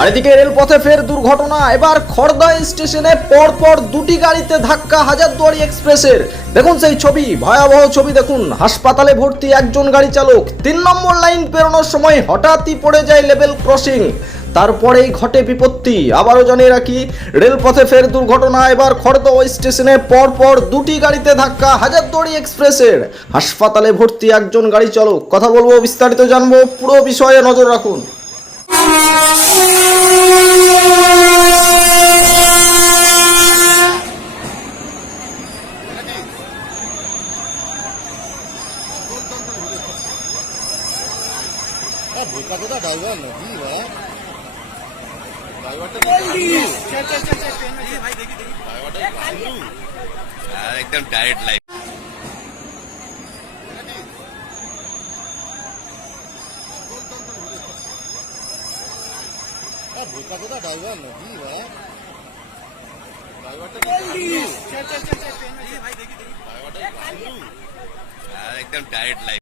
আর এদিকে রেলপথে ফের দুর্ঘটনা। এবার খড়দা স্টেশনে পরপর দুটি গাড়িতে ধাক্কা হাজারদুয়ারি এক্সপ্রেসের। দেখুন সেই ছবি, ভয়াবহ ছবি দেখুন। হাসপাতালে ভর্তি একজন গাড়ি চালক। তিন নম্বর লাইন পেরোনোর সময় হঠাৎই পড়ে যায় লেভেল ক্রসিং। তারপরেই ঘটে বিপত্তি। আবারও জানিয়ে রাখি, রেলপথে ফের দুর্ঘটনা। এবার খড়দহ স্টেশনে পরপর দুটি গাড়িতে ধাক্কা হাজারদুয়ারি এক্সপ্রেসের। হাসপাতালে ভর্তি একজন গাড়ি চালক। কথা বলব, বিস্তারিত জানব, পুরো বিষয়ে নজর রাখুন। বোকা কোথা ড্রাইভার নাকি ভাই আর একদম ডাইরেক্ট লাইফ বোকা কোথা ড্রাইভার নাকি ভাই একদম ডাইরেক্ট লাইফ